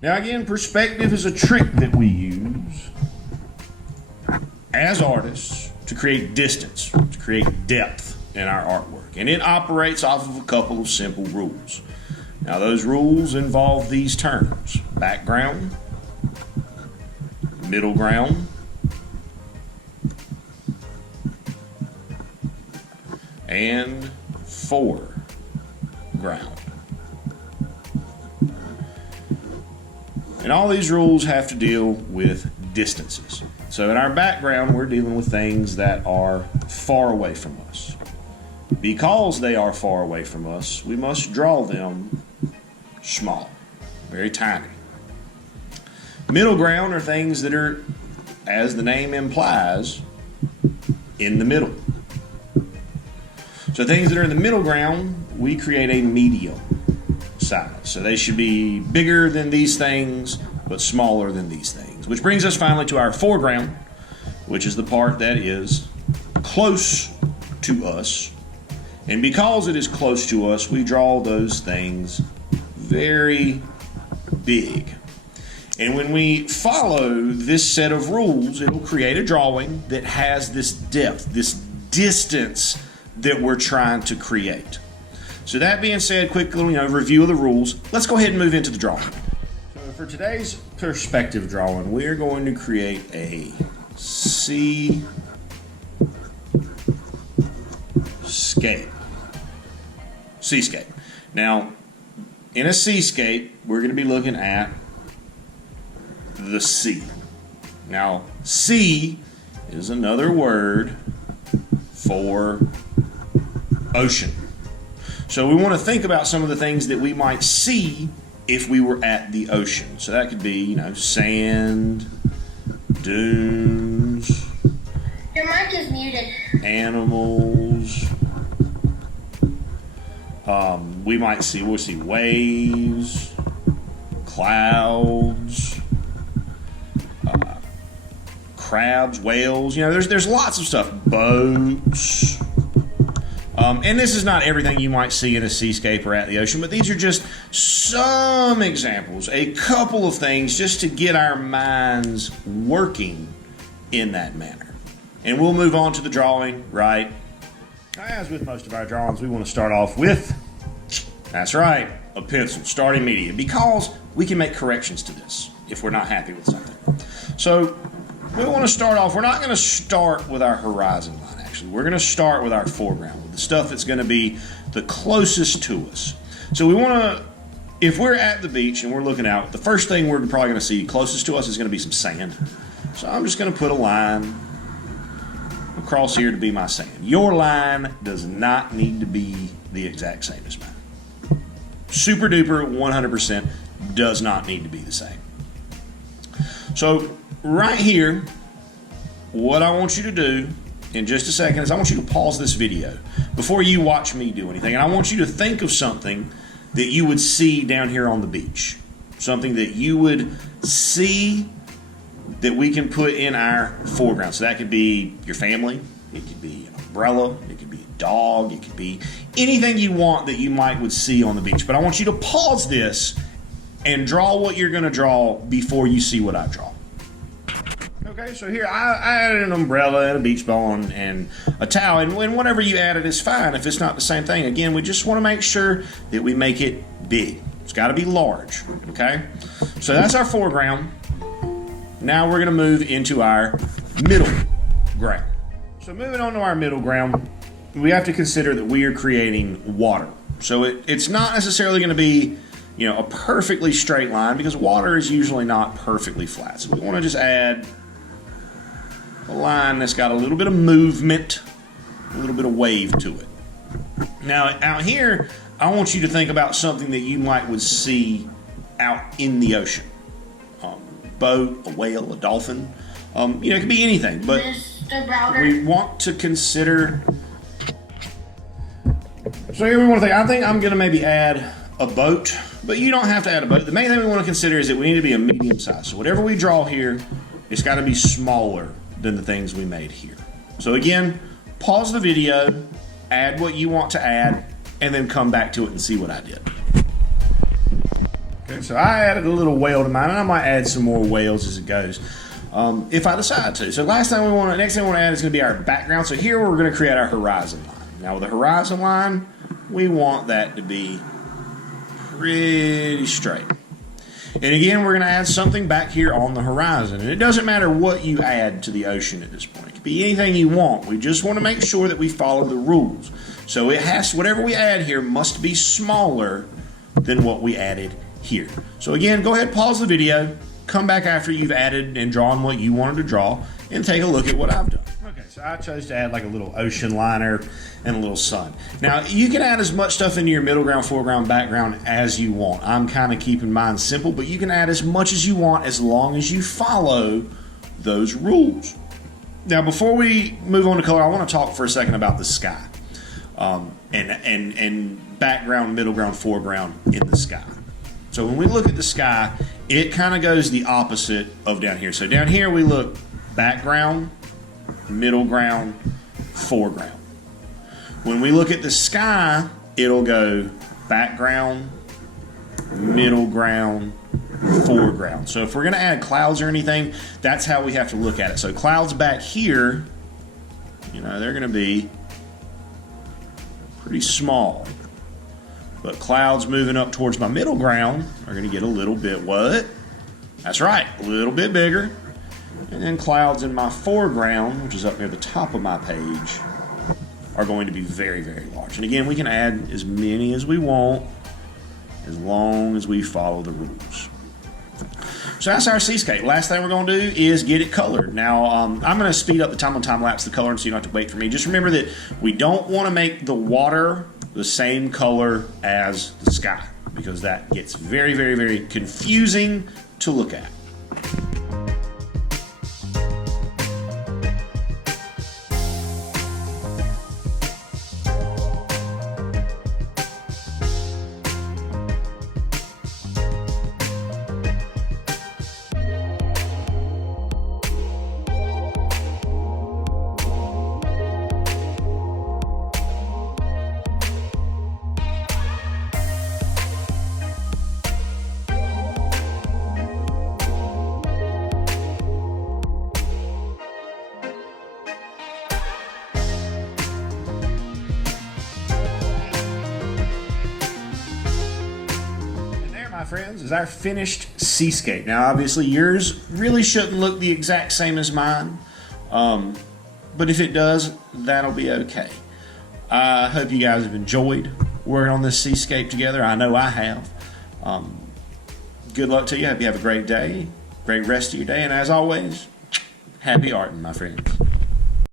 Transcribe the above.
Now again, perspective is a trick that we use as artists to create distance, to create depth in our artwork. And it operates off of a couple of simple rules. Now those rules involve these terms: background, middle ground, and foreground. And all these rules have to deal with distances. So in our background, we're dealing with things that are far away from us. Because they are far away from us, we must draw them small, very tiny. Middle ground are things that are, as the name implies, in the middle. So things that are in the middle ground, we create a medium size. So they should be bigger than these things, but smaller than these things. Which brings us finally to our foreground, which is the part that is close to us. And because it is close to us, we draw those things very big. And when we follow this set of rules, it will create a drawing that has this depth, this distance that we're trying to create. So that being said, quick little review of the rules. Let's go ahead and move into the drawing. So for today's perspective drawing, we're going to create a seascape. Seascape. Now, in a seascape, we're going to be looking at the sea. Now, sea is another word for ocean. So we want to think about some of the things that we might see if we were at the ocean. So that could be, sand, dunes. Your mic is muted. Animals. We'll see waves, clouds, crabs, whales. There's lots of stuff. Boats. And this is not everything you might see in a seascape or at the ocean, but these are just some examples, a couple of things just to get our minds working in that manner. And we'll move on to the drawing, right? As with most of our drawings, we want to start off with, that's right, a pencil, starting media, because we can make corrections to this if we're not happy with something. So we want to start off, we're not going to start with our horizon line. We're going to start with our foreground, with the stuff that's going to be the closest to us. So we want to, if we're at the beach and we're looking out, the first thing we're probably going to see closest to us is going to be some sand. So I'm just going to put a line across here to be my sand. Your line does not need to be the exact same as mine. Super duper 100% does not need to be the same. So right here, what I want you to do in just a second is I want you to pause this video before you watch me do anything. And I want you to think of something that you would see down here on the beach. Something that you would see that we can put in our foreground. So that could be your family, it could be an umbrella, it could be a dog, it could be anything you want that you would see on the beach. But I want you to pause this and draw what you're going to draw before you see what I draw. Okay, so here I added an umbrella and a beach ball and a towel, and whatever you added is fine if it's not the same thing. Again, we just want to make sure that we make it big. It's got to be large, okay? So that's our foreground. Now we're going to move into our middle ground. So moving on to our middle ground, we have to consider that we are creating water. So it's not necessarily going to be a perfectly straight line, because water is usually not perfectly flat. So we want to just add a line that's got a little bit of movement, a little bit of wave to it. Now out here, I want you to think about something that you would see out in the ocean. Boat, a whale, a dolphin. It could be anything, but we want to consider. So here we want to think, I think I'm going to maybe add a boat, but you don't have to add a boat. The main thing we want to consider is that we need to be a medium size. So whatever we draw here, it's got to be smaller than the things we made here. So again, pause the video, add what you want to add, and then come back to it and see what I did. Okay, so I added a little whale to mine, and I might add some more whales as it goes, if I decide to. So next thing we want to add is going to be our background. So here we're going to create our horizon line. Now with the horizon line, we want that to be pretty straight. And again, we're going to add something back here on the horizon. And it doesn't matter what you add to the ocean at this point. It could be anything you want. We just want to make sure that we follow the rules. So whatever we add here must be smaller than what we added here. So again, go ahead, pause the video, come back after you've added and drawn what you wanted to draw, and take a look at what I've done. Okay, so I chose to add like a little ocean liner and a little sun. Now, you can add as much stuff into your middle ground, foreground, background as you want. I'm kind of keeping mine simple, but you can add as much as you want as long as you follow those rules. Now, before we move on to color, I want to talk for a second about the sky. And background, middle ground, foreground in the sky. So when we look at the sky, it kind of goes the opposite of down here. So down here we look background, middle ground, foreground. When we look at the sky, it'll go background, middle ground, foreground. So if we're going to add clouds or anything, that's how we have to look at it. So clouds back here, they're going to be pretty small. But clouds moving up towards my middle ground are going to get a little bit what? That's right, a little bit bigger. And then clouds in my foreground, which is up near the top of my page, are going to be very, very large. And again, we can add as many as we want as long as we follow the rules. So that's our seascape. Last thing we're going to do is get it colored. Now, I'm going to speed up the time on time lapse the color so you don't have to wait for me. Just remember that we don't want to make the water the same color as the sky, because that gets very, very, very confusing to look at. My friends, is our finished seascape. Now obviously yours really shouldn't look the exact same as mine, but if it does, that'll be okay. I hope you guys have enjoyed working on this seascape together. I know I have. Good luck to you. I hope you have a great day, great rest of your day, and as always, happy arting, my friends.